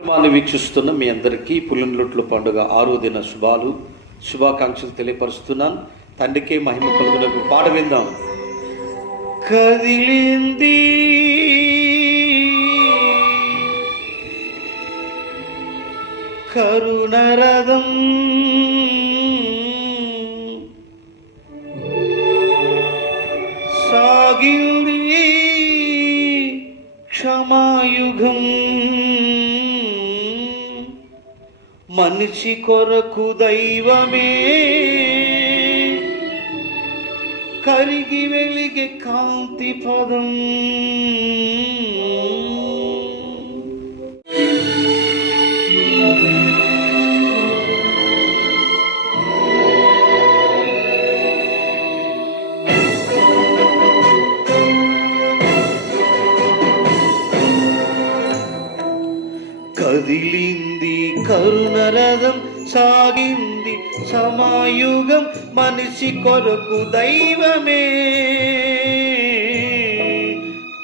కార్యక్రమాన్ని వీక్షిస్తున్న మీ అందరికీ పులినలొట్లు పండుగ ఆరో దిన శుభాలు శుభాకాంక్షలు తెలియపరుస్తున్నాను. తండ్రికే మహిమ కలుగునకు పాట విందాం. కదిలింది కరుణరథం మనిషి కొరకు దైవమే. కరిగి వెలిగే కాంతి పదం. మనిషి కొరకు దైవమే.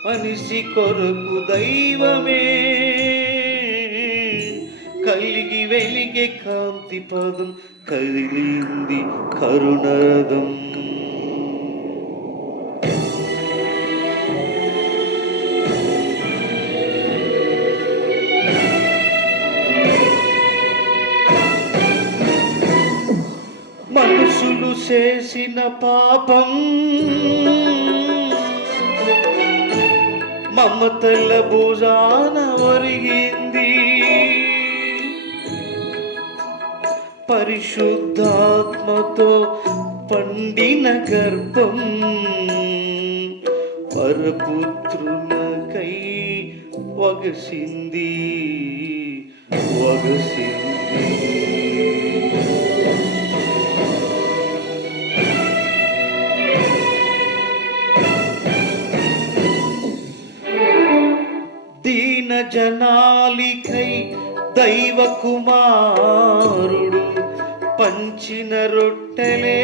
మనిషి కొరకు దైవమే. కలిగి వెలిగే కాంతి పదం కదిలింది కరుణదం చేసిన పాపం మమతల భుజాన ఒరిగింది. పరిశుద్ధాత్మతో పండిన గర్భం పరపుత్రునకై వగసింది వగసింది. జనాలికై దైవ కుమారుడు పంచిన రొట్టెలే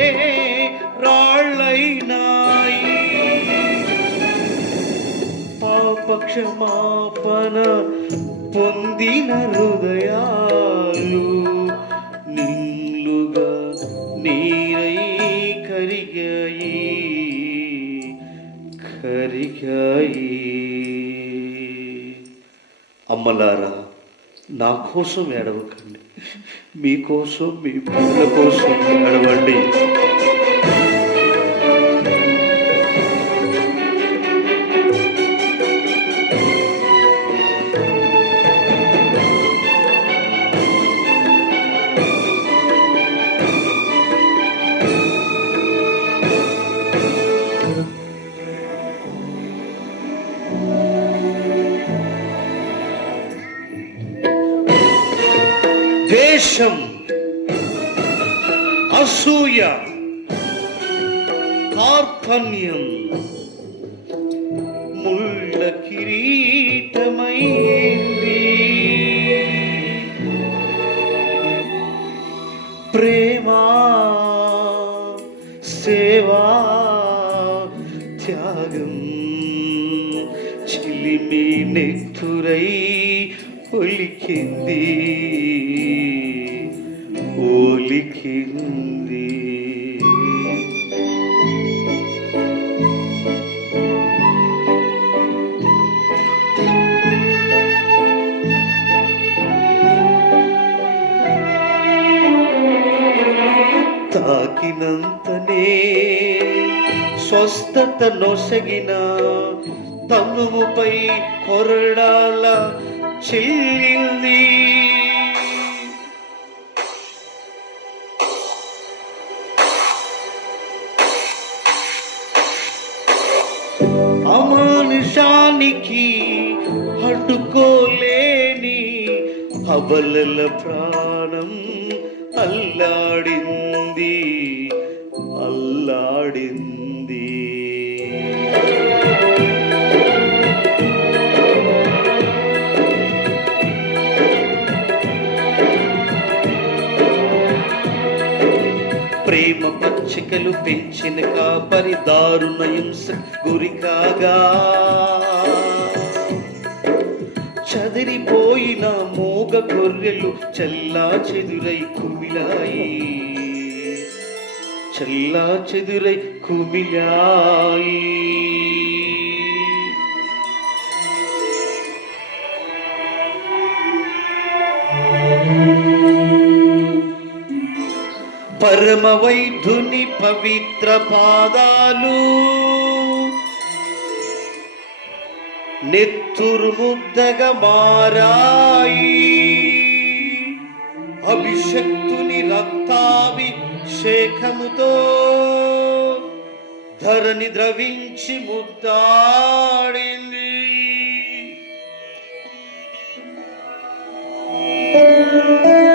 రాళ్ళైనాయి. పాపక్షమాపణ పొందిన హృదయాలు అమ్మలారా నా కోసం ఏడవకండి. మీకోసం మీ పిల్లల కోసం ఏడవండి. ద్వేషం అసూయ కార్పణ్యం ముళ్ళ కిరీటమైంది. ప్రేమ సేవా త్యాగం చిలిమి నెత్తురై ఒలికింది ఒలికింది తాకినంతనే స్వస్థత నొసగిన తమ్ముపై కొరడాల చెల్లింది. అమానుషానికి అడ్డుకోలేని అబలల ప్రాణం అల్లాడింది అల్లాడింది. ప్రేమ పచ్చికలు పెంచిన కాపరి దారుణ హింస గురి కాగా. చదిరిపోయిన మోగ గొర్రెలు చల్లా చెదురై కుమిలాయి. చల్లా చెదురై కుమిలాయి. పరమ పరమవైధుని పవిత్ర పాదాలు. నెత్తురు మారాయి. అభిషక్తుని రక్తాభిషేకముతో ధరణి ద్రవించి ముద్దాడింది. సిలువను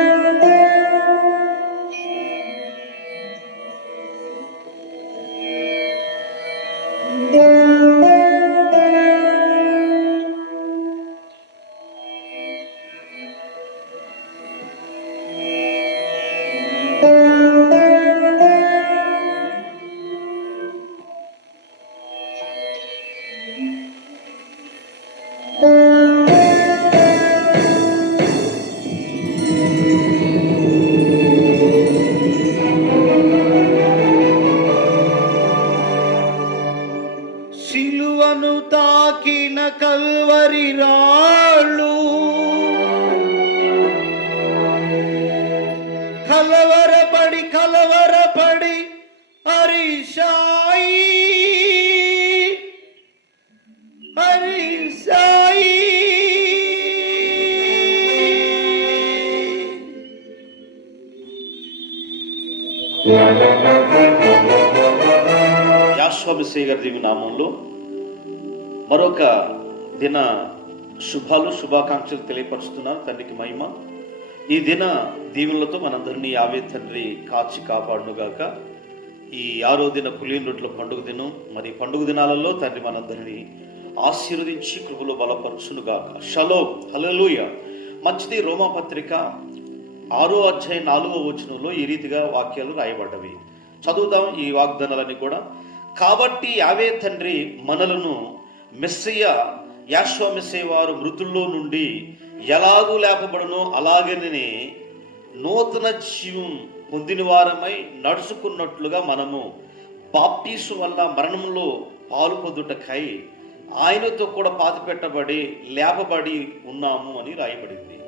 కలవరపడి కలవరపడి హరిషాయి హరిషాయి యాశ్వామిశ్రీ గారి నామంలో మరొక దిన శుభాలు శుభాకాంక్షలు తెలియపరుస్తున్నారు తండ్రికి మహిమ. ఈ దిన దీవులతో మనందరినీ యావే తండ్రి కాచి కాపాడునుగాక. ఈ ఆరో దిన పులియనొట్ల పండుగ దినం మరి పండుగ దినాలలో తండ్రి మనందరినీ ఆశీర్వదించి కృపలో బలపరుచునుగాక. షలో హలలుయ మంచిది రోమాపత్రిక ఆరో అధ్యాయం నాలుగో వచనంలో ఈ రీతిగా వాక్యాలు రాయబడ్డవి. చదువుదాం ఈ వాగ్దానాలని కూడా. కాబట్టి యావే తండ్రి మనలను మెస్సయ్య యాశ్వమెస్సే వారు మృతుల్లో నుండి ఎలాగూ లేపబడునో అలాగనే నూతన జీవం పొందిన వారమై నడుచుకున్నట్లుగా మనము బాప్టీసు వల్ల మరణంలో పాలు పొందుటకై ఆయనతో కూడా పాతిపెట్టబడి లేపబడి ఉన్నాము అని రాయబడింది.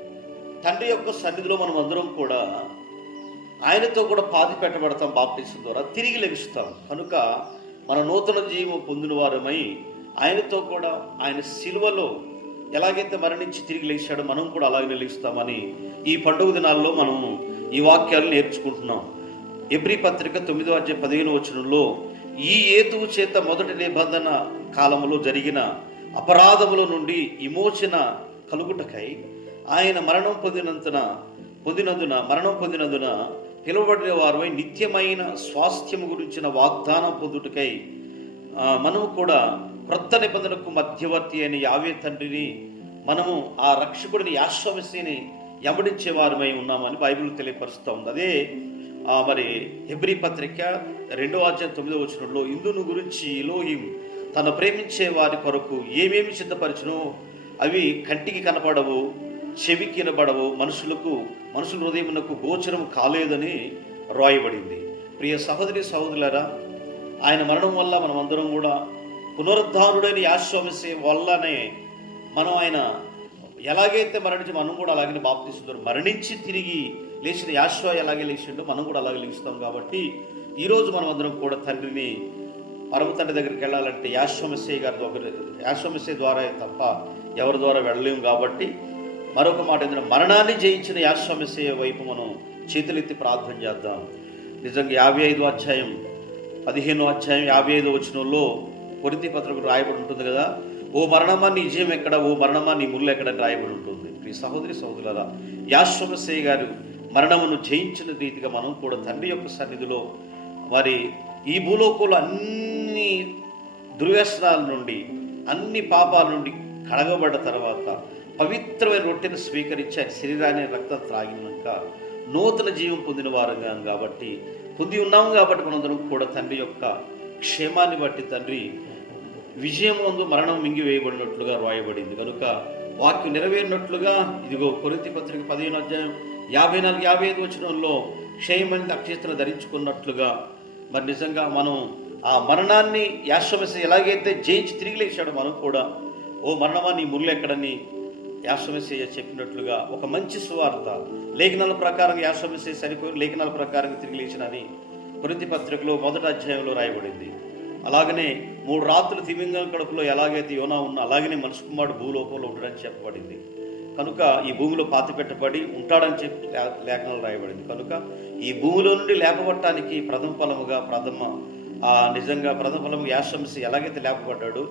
తండ్రి యొక్క సన్నిధిలో మనం అందరం కూడా ఆయనతో కూడా పాతి పెట్టబడతాం బాప్తీసం ద్వారా తిరిగి లభిస్తాం. కనుక మన నూతన జీవం పొందిన వారమై ఆయనతో కూడా ఆయన సిలువలో ఎలాగైతే మరణించి తిరిగి లేచాడో మనం కూడా అలాగే నిలిస్తామని ఈ పండుగ దినాల్లో మనము ఈ వాక్యాలు నేర్చుకుంటున్నాం. ఎబ్రి పత్రిక తొమ్మిదో అధ్యాయ పదిహేను వచనంలో ఈ ఏతువు చేత మొదటి నిబంధన కాలంలో జరిగిన అపరాధముల నుండి విమోచన కలుగుటకై ఆయన మరణం పొందినందున పొందినందున మరణం పొందినందున పిలువబడిన వారు నిత్యమైన స్వాస్థ్యము గురించిన వాగ్దానం పొందుటకై మనము కూడా క్రొత్త నిబంధనకు మధ్యవర్తి అయిన యావే తండ్రిని మనము ఆ రక్షకుడిని యాశ్వమసిని ఎమడించే వారమై ఉన్నామని బైబిల్ తెలియపరుస్తూ ఉంది. అదే మరి హెబ్రి పత్రిక రెండో అధ్యాయం తొమ్మిదో వచనంలో ఇందును గురించి లోహిం తను ప్రేమించే వారి కొరకు ఏమేమి సిద్ధపరచునో అవి కంటికి కనపడవు చెవికి వినబడవు మనుషులకు మనుషుల హృదయమునకు గోచరం కాలేదని రాయబడింది. ప్రియ సహోదరి సహోదరులరా ఆయన మరణం వల్ల మనం అందరం కూడా పునరుద్ధారుడైన యాశ్వమసే వల్లనే మనం ఆయన ఎలాగైతే మరణించి మనం కూడా అలాగే బాప్తిస్తున్నారు మరణించి తిరిగి లేచిన యాశ్వ ఎలాగే లేచిండో మనం కూడా అలాగే లేస్తాం కాబట్టి ఈరోజు మనం అందరం కూడా తండ్రిని పరమ తండ్రి దగ్గరికి వెళ్ళాలంటే యాశ్వమసే గారి దగ్గర యాశ్వమసే ద్వారా తప్ప ఎవరి ద్వారా వెళ్ళలేము కాబట్టి మరొక మాట ఏంటంటే మరణాన్ని జయించిన యాశ్వమసే వైపు మనం చేతులెత్తి ప్రార్థన చేద్దాం. నిజంగా యాభై ఐదు అధ్యాయం పదిహేను అధ్యాయం యాభై ఐదు వచనంలో కొరింతి పత్రిక రాయబడి ఉంటుంది కదా? ఓ మరణమా నీ జీవం ఎక్కడ? ఓ మరణమా నీ ముళ్ళు ఎక్కడ రాయబడి ఉంటుంది. ప్రియ సహోదరి సహోదరుల యాశ్వమసే గారు మరణమును జయించిన రీతిగా మనం కూడా తండ్రి యొక్క సన్నిధిలో మరి ఈ భూలోకంలో అన్ని దుర్వ్యసనాల నుండి అన్ని పాపాల నుండి కడగబడ్డ తర్వాత పవిత్రమైన రొట్టెను స్వీకరించి ఆయన శరీరాన్ని రక్తం త్రాగినాక నూతన జీవం పొందిన వారుగా కాబట్టి పొంది ఉన్నాము కాబట్టి మనందరం కూడా తండ్రి యొక్క క్షేమాన్ని బట్టి తండ్రి విజయం ముందు మరణం మింగివేయబడినట్లుగా రాయబడింది. కనుక వాక్యం నెరవేరినట్లుగా ఇదిగో కొరింతి పత్రిక పదిహేను అధ్యాయం యాభై నాలుగు యాభై ఐదు వచనంలో క్షయమని అక్షిస్తులు ధరించుకున్నట్లుగా మరి నిజంగా మనం ఆ మరణాన్ని యాశ్వమసి ఎలాగైతే జయించి తిరిగి లేచాడో మనం కూడా ఓ మరణమా నీ ముళ్ళు ఎక్కడని యాశ్వమసయ్య చెప్పినట్లుగా ఒక మంచి సువార్త లేఖనాల ప్రకారం యాశ్వమసయ్య సరిపోయి లేఖనాల ప్రకారం తిరిగి లేచినని కొరింతి పత్రికలో మొదటి అధ్యాయంలో రాయబడింది. అలాగనే మూడు రాత్రులు తిమింగం కడుపులో ఎలాగైతే యోనా ఉన్నా అలాగనే మనిషి కుమారుడు భూలోకంలో ఉంటాడని చెప్పబడింది. కనుక ఈ భూమిలో పాతి పెట్టబడి ఉంటాడని చెప్పి లేఖనాలు రాయబడింది. కనుక ఈ భూమిలో నుండి లేపబట్టడానికి ప్రథమ ఫలముగా ప్రథమ నిజంగా ప్రథమ ఫలము యాశంసి ఎలాగైతే లేపబడ్డాడో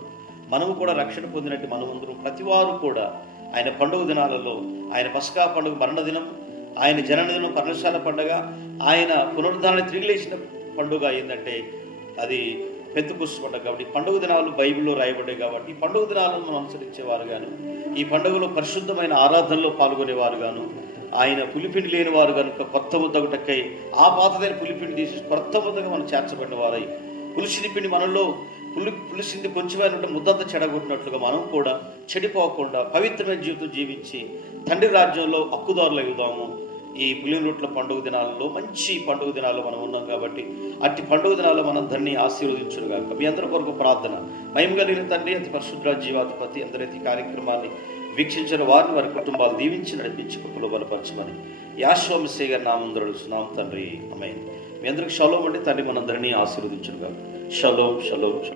మనము కూడా రక్షణ పొందినట్టు మనమందరం ప్రతివారు కూడా ఆయన పండుగ దినాలలో ఆయన పసకా పండుగ మరణ దినం ఆయన జననదినం పర్ణశాల పండుగ ఆయన పునరుద్ధారణ తిరిగి లేచిన పండుగ ఏంటంటే అది పెద్ద పండుగ. కాబట్టి పండుగ దినాలు బైబిల్లో రాయబడ్డాయి కాబట్టి ఈ పండుగ దినాలను మనం అనుసరించేవారు గాను ఈ పండుగలో పరిశుద్ధమైన ఆరాధనలో పాల్గొనేవారు గాను ఆయన పులిపిండి లేని వారు కనుక కొత్త ముద్దగుటకై ఆ పాతదైన పులిపిండి తీసి కొత్త ముద్దగా మనం చేర్చబడిన వారై పులిసిని పిండి మనలో పులి పులిసింది కొంచెమైనట్టు ముద్దంత చెడగొట్టినట్లుగా మనం కూడా చెడిపోకుండా పవిత్రమైన జీవితం జీవించి తండ్రి రాజ్యంలో హక్కుదారులు అవుదాము. ఈ పులిన రొట్టెల పండుగ దినాల్లో మంచి పండుగ దినాల్లో మనం ఉన్నాం కాబట్టి అట్టి పండుగ దినాల్లో మనం ధన్ని ఆశీర్వదించును కాక మీ అందరి కొరకు ప్రార్థన. మయం కలిగిన తండ్రి అతి పరిశుద్ధ జీవాధిపతి అందరైతే కార్యక్రమాన్ని వీక్షించిన వారిని వారి కుటుంబాలు దీవించి నడిపించి కృపలో బలపరచమని యాశ్వమసే గారి నామం దొరుకుతున్నాం తండ్రి. అమ్మాయి మీ అందరికి షలోం అంటే తండ్రి మనందరినీ ఆశీర్వదించును కాక షలోం షలోం షలోం.